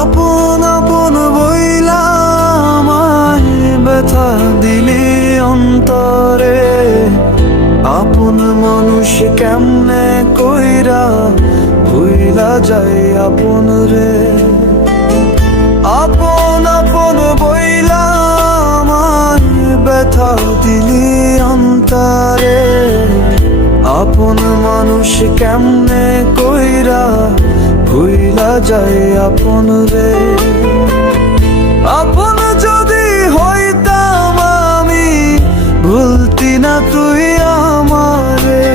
আপন আপন বইলা আমায় ব্যথা দিলি অন্তরে, আপন মানুষ কেমনে কইরা ভুইলা যায় আপন রে। আপন আপন বইলা আমায় ব্যথা দিলি অন্তরে, আপন মানুষ কেমনে কইরা ভুইলা যায় আপন রে। আপন যদি হইতাম আমি ভুলতি না তুই আমারে,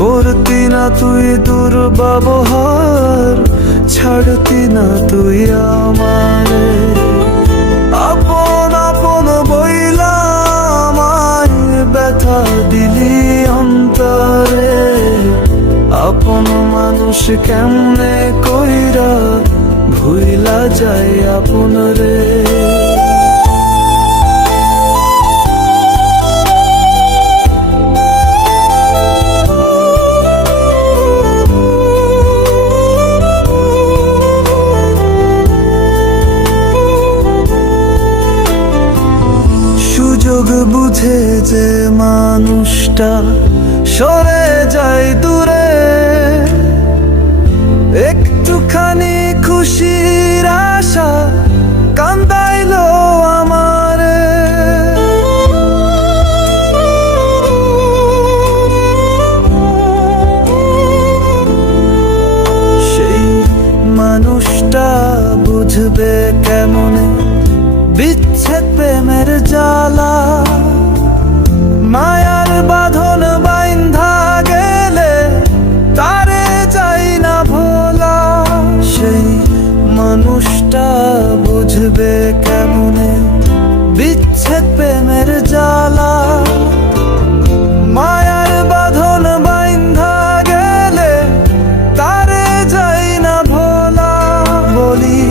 করতি না তুই দুর্ব্যবহার, ছাড়তি না তুই আমারে। আপন আপন বইলা আমায় ব্যথা দিলি অন্তরে, আপন মানুষ কেমনে কইরা ভুইলা যায় আপন রে। সুযোগ বুঝে যে মানুষটা সরে যায় দূরে, একটুখানি খুশির আশা কান্দাইলো আমারে। সেই মানুষটা বুঝবে কেমনে বিচ্ছেদ প্রেমের জ্বালা, মায়ার বাঁধন বাইন্ধা গেলে তারে যাই না ভোলা। সেই মানুষটা বুঝবে কেমনে বিচ্ছেদ প্রেমের জ্বালা, মায়ার বাঁধন বাইন্ধা গেলে তারে যাই না ভোলা। বলি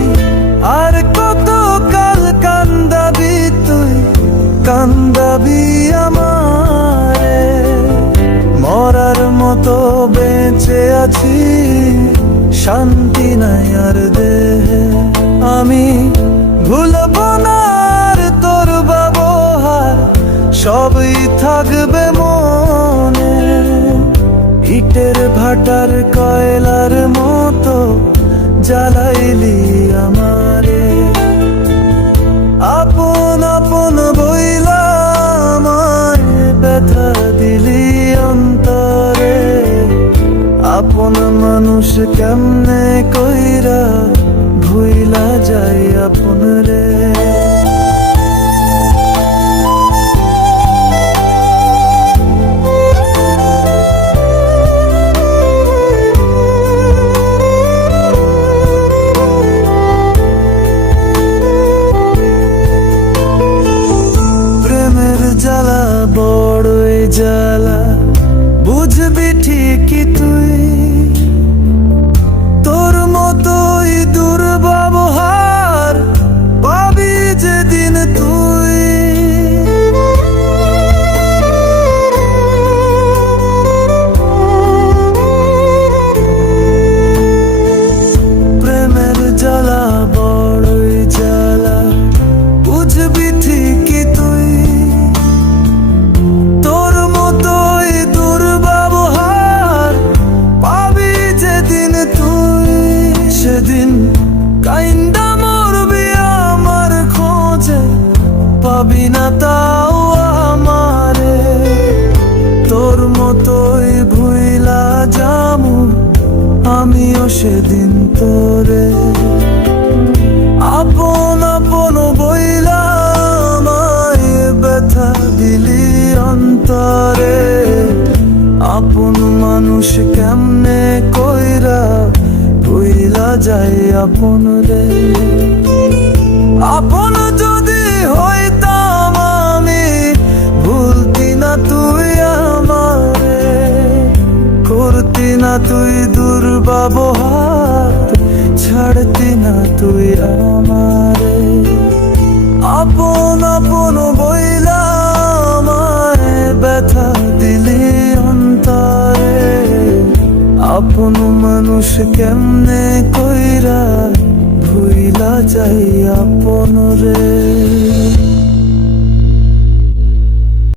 আর কত কাল কান্দাবি তুই, কান্দাবি আমারে, মরার মতো বেঁচে আছি শান্তি নাই আর দেহে। আমি ভুলব না আর তোর ব্যবহার, সবই থাকবে মনে, ইটের ভাটার কয়লার মতো জ্বালাইলি আমারে। আপন আপন বইলা আমায় ব্যথা দিলি অন্তরে, আপন মানুষ কেমনে কইরা ভুইলা যায় আপন রে। জ্বালা বড়ই জ্বালা বুঝবি ঠিকই তুই, তোর মতোই দুর্ব্যবহার পাবি যেদিন তুই। প্রেমের জ্বালা বড়ই জ্বালা বুঝবি ঠিকই তুই, তোর মতোই দুর্ব্যবহার পাবি যেদিন তুই। সেদিন কাইন্দা মরবি আমার খোঁজে, পাবি না তাও আমারে, তোর মতোই ভুইলা যামু আমিও সেদিন তোরে। আপন আপন বইলা আমায় ব্যথা দিলি অন্তরে, আপন মানুষ কেমনে কইরা ভুইলা যায় আপন রে। আপন যদি হইতাম আমি ভুলতি না তুই আমারে, করতি না তুই দুর্ব্যবহার, আপন মানুষ কেমনে কইরা ভুইলা যাই আপন রে।